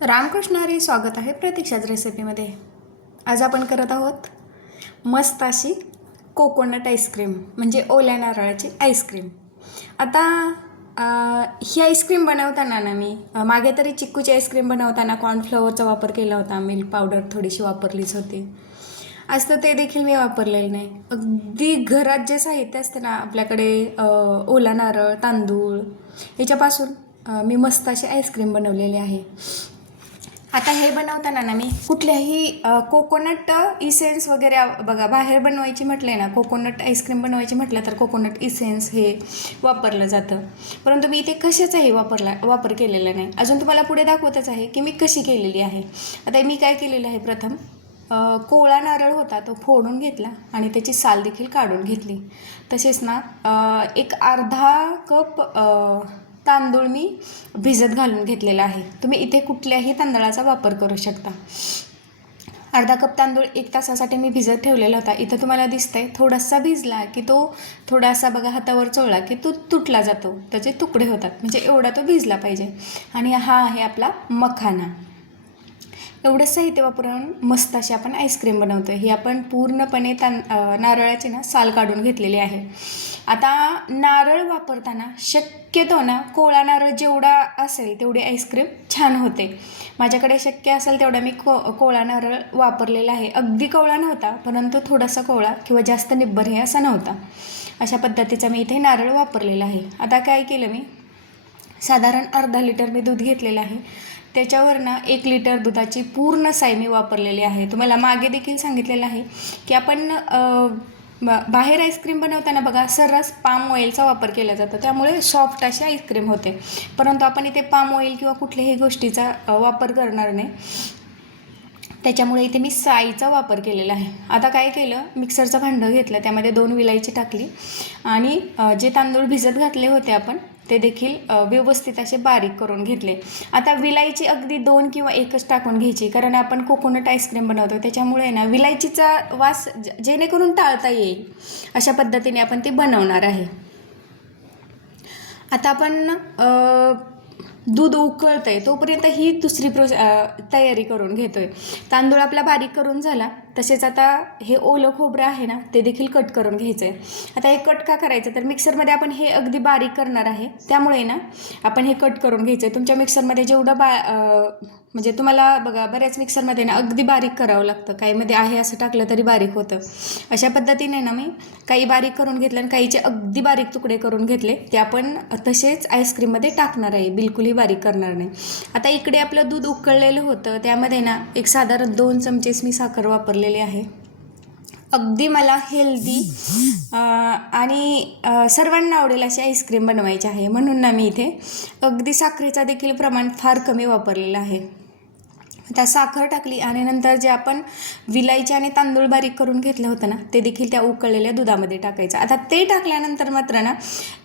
रामकृष्ण हरी, स्वागत आहे प्रतीक्षाच रेसिपीमध्ये। आज आपण करत आहोत मस्त अशी कोकोनट आईस्क्रीम, म्हणजे ओल्या नारळाची आईस्क्रीम। आता ही आईस्क्रीम बनवताना ना मी मागे तरी चिक्कूची आईस्क्रीम बनवताना कॉर्नफ्लॉवरचा वापर केला होता, मिल्क पावडर थोडीशी वापरलीच होती। आज तर ते देखील मी वापरलेलं नाही। अगदी घरात जे साहित्य असते ना आपल्याकडे, ओला नारळ, तांदूळ याच्यापासून मी मस्त अशी आईस्क्रीम बनवलेली आहे। आता हे बनवताना ना मी कुठल्याही कोकोनट इसेन्स वगैरे बघा, बाहेर बनवायची म्हटले ना, कोकोनट आईस्क्रीम बनवायची म्हटलं तर कोकोनट इसेन्स हे वापरलं जातं, परंतु मी इथे कशाचाही वापर केलेला नाही। अजून तुम्हाला पुढे दाखवतच आहे की मी कशी केलेली आहे। आता मी काय केलेलं आहे, प्रथम कोवळा नारळ होता तो फोडून घेतला आणि त्याची साल देखील काढून घेतली। तसेच ना एक अर्धा कप तांदूळ मी भिजत घालून घेतलेला आहे। तुम्ही इथे कुठल्याही तांदळाचा वापर करू शकता। अर्धा कप तांदूळ 1 तासासाठी मी भिजत ठेवलेला होता। इथं तुम्हाला दिसतंय थोडासा भिजला की तो थोडासा बघा हातावर चोळला की तो तुटला जातो, त्याचे तुकडे होतात, म्हणजे एवढा तो भिजला पाहिजे। आणि हा आहे आपला मखाना। एवढं साहित्य वापरून मस्त अशी आपण आईस्क्रीम बनवतो। ही आपण पूर्णपणे नारळाची ना साल काढून घेतलेली आहे। आता नारळ वापरताना शक्यतो ना कोवळा नारळ जेवढा असेल तेवढी आईस्क्रीम छान होते। माझ्याकडे शक्य असेल तेवढा मी कोवळा नारळ वापरलेला आहे। अगदी कोवळा नव्हता, परंतु थोडासा कोवळा किंवा जास्त निब्बर हे असा नव्हता। अशा पद्धतीचा मी इथे नारळ वापरलेला आहे। आता काय केलं मी, साधारण अर्धा लिटर मी दूध घेतलेलं आहे। त्याच्यावर ना 1 लिटर दुधाची पूर्ण साय मी वापरलेली आहे। तुम्हाला मागे देखील सांगितलेलं आहे की आपण बाहेर आईस्क्रीम बनवताना बघा सर्रास पाम ऑइलचा वापर केला जातो, त्यामुळे सॉफ्ट अशी आईस्क्रीम होते। परंतु आपण इथे पाम ऑइल किंवा कुठल्याही गोष्टीचा वापर करणार नाही, त्याच्यामुळे इथे मी साईचा वापर केलेला आहे। आता काय केलं, मिक्सरचं भांडं घेतलं, त्यामध्ये 2 विलायची टाकली आणि जे तांदूळ भिजत घातले होते आपण ते देखील व्यवस्थित असे बारीक करून घेतले। आता विलायची अगदी 2 किंवा 1च टाकून घ्यायची, कारण आपण कोकोनट आईस्क्रीम बनवतो, त्याच्यामुळे ना विलायचीचा वास जेणेकरून टाळता येईल अशा पद्धतीने आपण ती बनवणार आहे। आता आपण दूध उकळतंय तोपर्यंत ही दुसरी तयारी करून घेतोय। तांदूळ आपला बारीक करून झाला, तसेच आता हे ओलं खोबरं आहे ना ते देखील कट करून घ्यायचं आहे। आता हे कट का करायचं, तर मिक्सरमध्ये आपण हे अगदी बारीक करणार आहे, त्यामुळे ना आपण हे कट करून घ्यायचं आहे। तुमच्या मिक्सरमध्ये जेवढं म्हणजे तुम्हाला बघा बऱ्याच मिक्सरमध्ये ना अगदी बारीक करावं लागतं, काहीमध्ये आहे असं टाकलं तरी बारीक होतं। अशा पद्धतीने ना मी काही बारीक करून घेतलं आणि काहीचे अगदी बारीक तुकडे करून घेतले, ते आपण तसेच आईस्क्रीममध्ये टाकणार आहे, बिलकुलही बारीक करणार नाही। आता इकडे आपलं दूध उकळलेलं होतं, त्यामध्ये ना एक साधारण 2 चमचेस मी साखर वापरलेली आहे। अगदी मला हेल्दी आणि सर्वांना आवडेल अशी आईस्क्रीम बनवायची आहे, म्हणून ना मी इथे अगदी साखरेचा देखील प्रमाण फार कमी वापरलेलं आहे। आता साखर टाकली आणि नंतर जे आपण विलायची आणि तांदूळ बारीक करून घेतलं होतं ना ते देखील त्या उकळलेल्या दुधामध्ये टाकायचं। आता ते टाकल्यानंतर मात्र ना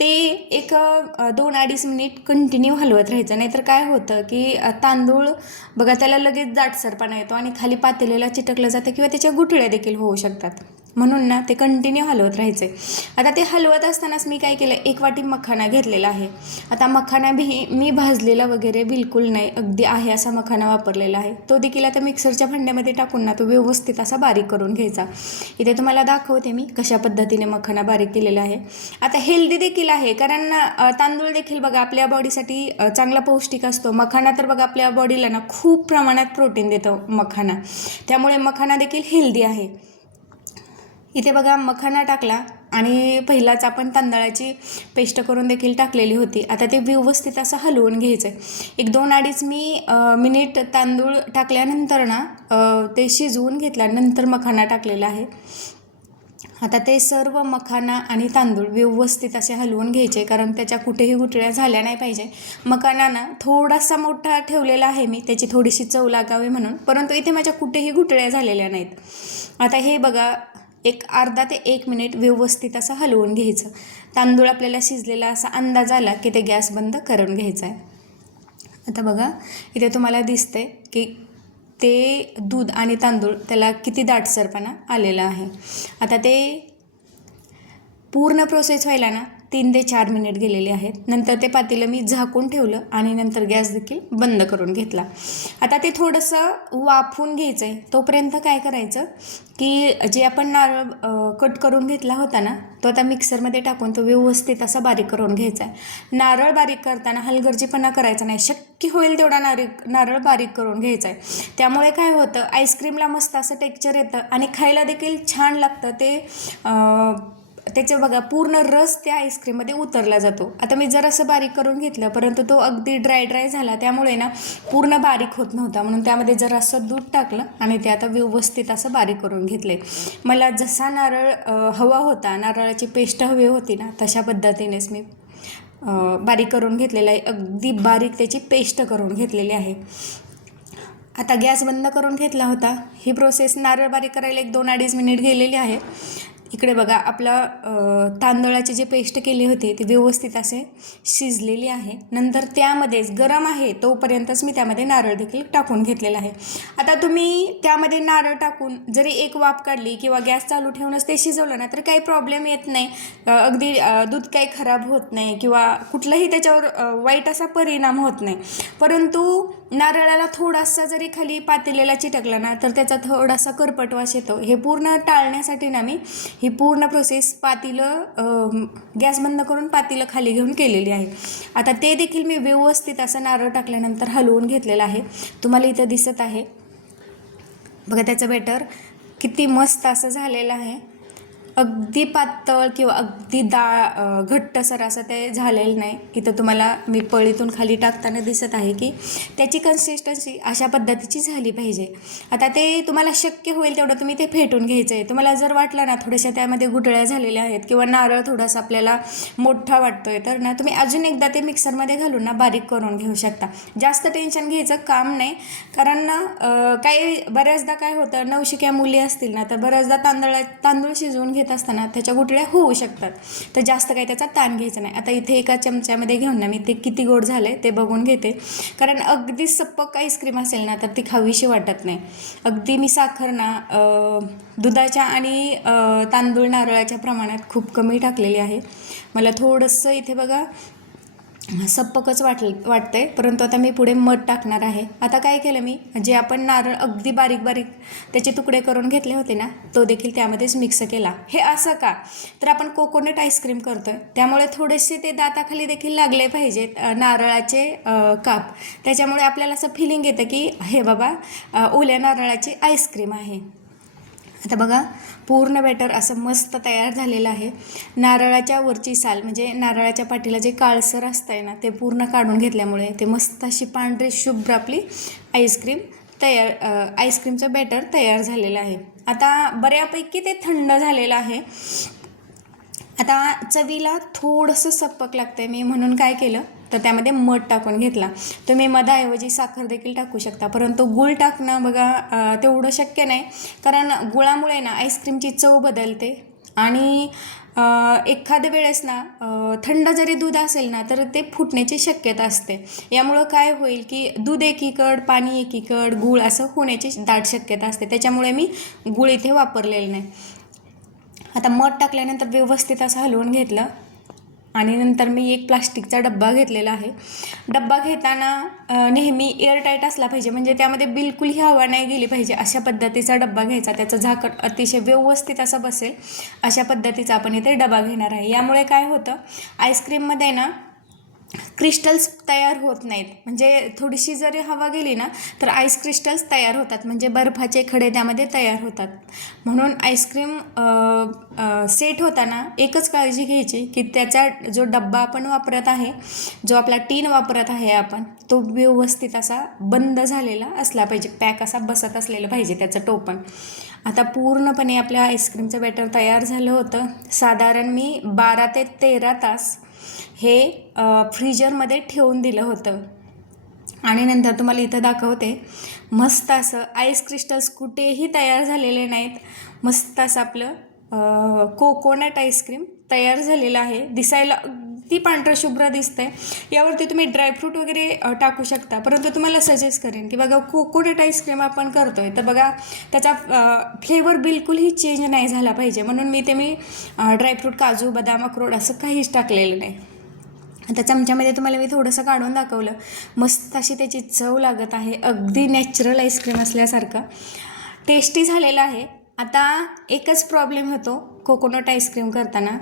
ते एक 2-2.5 मिनिट कंटिन्यू हलवत राहायचं, नाहीतर काय होतं की तांदूळ बघा त्याला लगेच दाटसरपणा येतो आणि खाली पातेल्याला चिटकलं जातं किंवा त्याच्या गुठळ्या देखील होऊ शकतात, म्हणून ना ते कंटिन्यू हलवत राहायचं आहे। आता ते हलवत असतानाच मी काय केलं, 1 वाटी मखाना घेतलेला आहे। आता मखाना मी भाजलेला वगैरे बिलकुल नाही, अगदी आहे असा मखाना वापरलेला आहे। तो देखील आता मिक्सरच्या भांड्यामध्ये टाकून ना तो व्यवस्थित असा बारीक करून घ्यायचा। इथे तुम्हाला दाखवते मी कशा पद्धतीने मखाना बारीक केलेला आहे। आता हेल्दी देखील आहे, कारण तांदूळ देखील बघा आपल्या बॉडीसाठी चांगला पौष्टिक असतो। मखाना तर बघा आपल्या बॉडीला ना खूप प्रमाणात प्रोटीन देतो मखाना, त्यामुळे मखाना देखील हेल्दी आहे। इथे बघा मखाना टाकला आणि पहिलाच आपण तांदळाची पेस्ट करून देखील टाकलेली होती। आता ते व्यवस्थित असं हलवून घ्यायचं आहे। 1-2.5 मिनिट तांदूळ टाकल्यानंतर ना ते शिजवून घेतल्यानंतर मखाना टाकलेला आहे। आता ते सर्व मखाना आणि तांदूळ व्यवस्थित असे हलवून घ्यायचे, कारण त्याच्या कुठेही गुठळ्या झाल्या नाही पाहिजे। मखाना ना थोडासा मोठा ठेवलेला आहे मी, त्याची थोडीशी चव लागावी म्हणून, परंतु इथे माझ्या कुठेही गुठळ्या झालेल्या नाहीत। आता हे बघा एक अर्धा ते 1 मिनिट व्यवस्थित असं हलवून घ्यायचं। तांदूळ आपल्याला शिजलेला असा अंदाज आला की ते गॅस बंद करून घ्यायचा आहे। आता बघा इथे तुम्हाला दिसतंय की ते दूध आणि तांदूळ त्याला किती दाटसरपणा आलेला आहे। आता ते पूर्ण प्रोसेस व्हायला ना 3 ते 4 मिनिट गेलेले आहेत. नंतर ते पातेलं मी झाकून ठेवलं आणि नंतर गॅस देखील बंद करून घेतला. आता ते थोडंसं वाफवून घ्यायचं आहे. तोपर्यंत काय करायचं की जे आपण नारळ कट करून घेतला होता ना, तो आता मिक्सरमध्ये टाकून तो व्यवस्थित असा बारीक करून घ्यायचा आहे. नारळ बारीक करताना हलगर्जीपणा करायचा नाही. शक्य होईल तेवढा नारळ बारीक करून घ्यायचा आहे. त्यामुळे काय होतं, आईस्क्रीमला मस्त असं टेक्स्चर येतं आणि खायला देखील छान लागतं. त्याचं बघा पूर्ण रस त्या आईस्क्रीममध्ये उतरला जातो. आता मी जरासं बारीक करून घेतलं, परंतु तो अगदी ड्राय झाला. त्यामुळे ना पूर्ण बारीक होत नव्हता. म्हणून त्यामध्ये जरासं दूध टाकलं आणि ते आता व्यवस्थित असं बारीक करून घेतले. मला जसा नारळ हवा होता, नारळाची पेस्ट हवी होती ना, तशा पद्धतीनेच मी बारीक करून घेतलेला आहे. अगदी बारीक त्याची पेस्ट करून घेतलेली आहे. आता गॅस बंद करून घेतला होता. ही प्रोसेस नारळ बारीक करायला 1-2-2.5 मिनिट गेलेली आहे. इकडे बघा आपलं तांदळाची जी पेस्ट केली होती ती व्यवस्थित असे शिजलेली आहे. नंतर त्यामध्येच गरम आहे तोपर्यंतच मी त्यामध्ये नारळ देखील टाकून घेतलेला आहे. आता तुम्ही त्यामध्ये नारळ टाकून जरी एक वाफ काढली किंवा गॅस चालू ठेवूनच ते शिजवलं ना, तर काही प्रॉब्लेम येत नाही. अगदी दूध काही खराब होत नाही किंवा कुठलाही त्याच्यावर वाईट असा परिणाम होत नाही. परंतु नारळाला थोडासा जरी खाली पातेल्याला चिटकला ना, तर त्याचा थोडासा करपट वास येतो. हे पूर्ण टाळण्यासाठी ना मी ही पूर्ण प्रोसेस पातेलं गॅस बंद करून पातेलं खाली घेऊन केलेली आहे. आता ते देखील मी व्यवस्थित असं नारळ टाकल्यानंतर हलवून घेतलेलं आहे. तुम्हाला इथं दिसत आहे बघा त्याचं बॅटर किती मस्त असं झालेलं आहे. अगदी पातळ किंवा अगदी घट्टसर असं ते झालेलं नाही. इथं तुम्हाला मी पळीतून खाली टाकताना दिसत आहे की त्याची कन्सिस्टन्सी अशा पद्धतीची झाली पाहिजे. आता ते तुम्हाला शक्य होईल तेवढं तुम्ही ते फेटून घ्यायचं आहे. तुम्हाला जर वाटलं ना थोड्याशा त्यामध्ये गुठळ्या झालेल्या आहेत किंवा नारळ थोडासा आपल्याला मोठा वाटतोय, तर ना तुम्ही अजून एकदा ते मिक्सरमध्ये घालून ना बारीक करून घेऊ शकता. जास्त टेन्शन घ्यायचं काम नाही. कारण ना बऱ्याचदा काय होतं, नवशिक्या मुली असतील ना, तर बऱ्याचदा तांदूळ शिजवून घेत असताना त्याच्या गुठळ्या होऊ शकतात. तर जास्त काही त्याचा ताण घ्यायचा नाही. आता इथे एका चमच्यामध्ये घेऊन ना मी ते किती गोड झालं ते बघून घेते. कारण अगदी सपक आईस्क्रीम असेल ना, तर ती खावीशी वाटत नाही. अगदी मी साखर ना दुधाच्या आणि तांदूळ नारळाच्या प्रमाणात खूप कमी टाकलेली आहे. मला थोडंसं इथे बघा सप्पकच वाटतंय. परंतु आता मी पुढे मध टाकणार आहे. आता काय केलं मी, जे आपण नारळ अगदी बारीक त्याचे तुकडे करून घेतले होते ना, तो देखील त्यामध्येच मिक्स केला. हे असं का, तर आपण कोकोनट आईस्क्रीम करतोय त्यामुळे थोडेसे ते दाताखाली देखील लागले पाहिजेत नारळाचे काप. त्याच्यामुळे आपल्याला असं फिलिंग येतं की हे बाबा ओल्या नारळाची आईस्क्रीम आहे. आता बघा पूर्ण बॅटर असं मस्त तयार झालेलं आहे. नारळाच्या वरची साल म्हणजे नारळाच्या पाठीला जे काळसर असतंय ना, ते पूर्ण काढून घेतल्यामुळे ते मस्त अशी पांढरी शुभ्र आपली आईस्क्रीमचं बॅटर तयार झालेलं आहे. आता बऱ्यापैकी ते थंड झालेलं आहे. आता चवीला थोडंसं सप्पक लागतंय, मी म्हणून काय केलं तर त्यामध्ये मध टाकून घेतला. तुम्ही मधाऐवजी साखर देखील टाकू शकता. परंतु गूळ टाकणं बघा तेवढं शक्य नाही. कारण गुळामुळे ना आईस्क्रीमची चव बदलते आणि एखाद्या वेळेस ना थंड जरी दूध असेल ना, तर ते फुटण्याची शक्यता असते. यामुळं काय होईल की दूध एकीकड, पाणी एकीकड, गूळ असं होण्याची दाट शक्यता असते. त्याच्यामुळे मी गूळ इथे वापरलेलं नाही. आता मध टाकल्यानंतर व्यवस्थित असं हलवून घेतलं आणि नंतर मी एक प्लास्टिकचा डब्बा घेतलेला आहे. डब्बा घेताना नेहमी एअरटाईट असला पाहिजे, म्हणजे त्यामध्ये बिलकुल ही हवा नाही गेली पाहिजे. अशा पद्धतीचा डब्बा घ्यायचा. त्याचं झाकण अतिशय व्यवस्थित असं बसेल अशा पद्धतीचा आपण इथे डबा घेणार आहे. यामुळे काय होतं, आईस्क्रीममध्ये ना क्रिस्टल्स तयार होत नाहीत. म्हणजे थोडीशी जरी हवा गेली ना, तर आईस क्रिस्टल्स तयार होतात, म्हणजे बर्फाचे खडे त्यामध्ये तयार होतात. म्हणून आईस्क्रीम सेट होताना एकच काळजी घ्यायची की त्याचा जो डब्बा आपण वापरत आहे, जो आपला टीन वापरत आहे आपण, तो व्यवस्थित असा बंद झालेला असला पाहिजे. पॅक असा बसत असलेलं पाहिजे त्याचं टोपण. आता पूर्णपणे आपल्या आईस्क्रीमचं बॅटर तयार झालं होतं. साधारण मी 12 ते 13 तास हे फ्रीजरमध्ये ठेवून दिलं होतं. आणि नंतर तुम्हाला इथं दाखवते, मस्त असं आईस क्रिस्टल्स कुठेही तयार झालेले नाहीत. मस्त असं आपलं कोकोनट आईस्क्रीम तयार झालेलं आहे. दिसायला किती पांढरं शुभ्र दिसतंय. यावरती तुम्ही ड्रायफ्रूट वगैरे टाकू शकता, परंतु तुम्हाला सजेस्ट करेन की बघा कोकोनट आईस्क्रीम आपण करतोय तर बघा त्याचा फ्लेवर बिलकुलही चेंज नाही झाला पाहिजे, म्हणून मी ड्रायफ्रूट, काजू, बदाम, अक्रोड असं काहीच टाकलेलं नाही. आता चमच्यामध्ये तुम्हाला मी थोडंसं काढून दाखवलं. मस्त अशी त्याची चव लागत आहे, अगदी नॅचरल आईस्क्रीम असल्यासारखं टेस्टी झालेलं आहे. आता एकच प्रॉब्लेम होतो कोकोनट आईस्क्रीम करताना.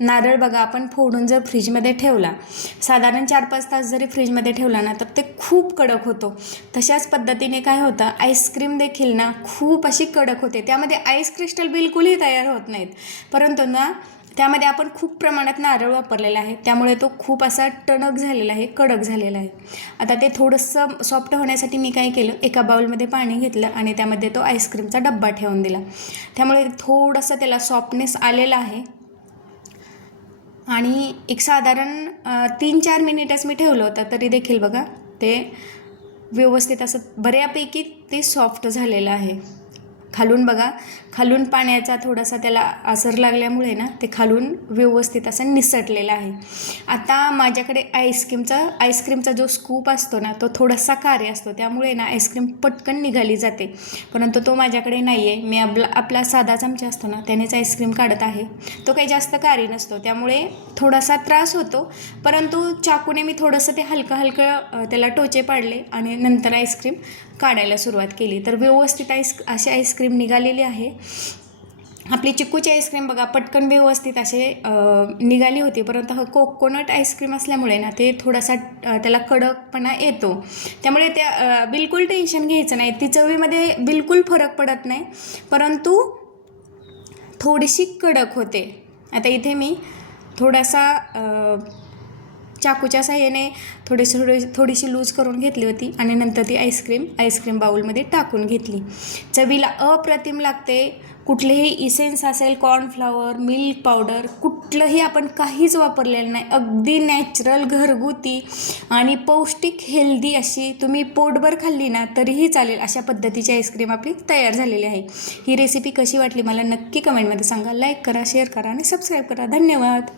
नारळ बघा आपण फोडून जर फ्रीजमध्ये ठेवला, साधारण 4-5 तास जरी फ्रीजमध्ये ठेवला ना, तर ते खूप कडक होतो. तशाच पद्धतीने काय होतं, आईस्क्रीम देखील ना खूप अशी कडक होते. त्यामध्ये आईस क्रिस्टल बिलकुलही तयार होत नाहीत, परंतु ना त्यामध्ये आपण खूप प्रमाणात नारळ वापरलेला आहे, त्यामुळे तो खूप असा टणक झालेला आहे, कडक झालेला आहे. आता ते थोडंसं सॉफ्ट होण्यासाठी मी काय केलं, एका बाउलमध्ये पाणी घेतलं आणि त्यामध्ये तो आईस्क्रीमचा डब्बा ठेवून दिला. त्यामुळे थोडंसं त्याला सॉफ्टनेस आलेला आहे. आणि एक साधारण 3-4 मिनिटच मी ठेवलं होतं, तरी देखील बघा ते व्यवस्थित असं बऱ्यापैकी ते सॉफ्ट झालेलं आहे. खालून बघा, खालून पाण्याचा थोडासा त्याला असर लागल्यामुळे ना ते खालून व्यवस्थित असं निसटलेलं आहे. आता माझ्याकडे आईस्क्रीमचा जो स्कूप असतो ना, तो थोडासा कारे असतो, त्यामुळे ना आईस्क्रीम पटकन निघाली जाते, परंतु तो माझ्याकडे नाही आहे. मी आपला साधा चमचा असतो ना, त्यानेच आईस्क्रीम काढत आहे. तो काही जास्त कारी नसतो, त्यामुळे थोडासा त्रास होतो, परंतु चाकूने मी थोडंसं ते हलकं त्याला टोचे पाडले आणि नंतर आईस्क्रीम काढायला सुरुवात केली. तर व्यवस्थित अशी आईस्क्रीम निघालेली आहे. आपली चिक्कूची आईस्क्रीम बघा पटकन व्यवस्थित असे निघाली होती, परंतु हा कोकोनट आईस्क्रीम असल्यामुळे ना ते थोडासा त्याला कडकपणा येतो. त्यामुळे त्या बिलकुल टेन्शन घ्यायचं नाही, ती चवीमध्ये बिलकुल फरक पडत नाही, परंतु थोडीशी कडक होते. आता इथे मी थोडासा चाकूच्या साहाय्याने थोडीशी लूज करून घेतली होती आणि नंतर ती आईस्क्रीम बाउलमध्ये टाकून घेतली. चवीला अप्रतिम लागते. कुठलेही इसेन्स असेल, कॉर्नफ्लॉवर, मिल्क पावडर, कुठलंही आपण काहीच वापरलेलं नाही. अगदी नॅचरल, घरगुती आणि पौष्टिक, हेल्दी अशी तुम्ही पोटभर खाल्ली ना तरीही चालेल अशा पद्धतीची आईस्क्रीम आपली तयार झालेली आहे. ही रेसिपी कशी वाटली मला नक्की कमेंटमध्ये सांगा. लाईक करा, शेअर करा आणि सबस्क्राईब करा. धन्यवाद.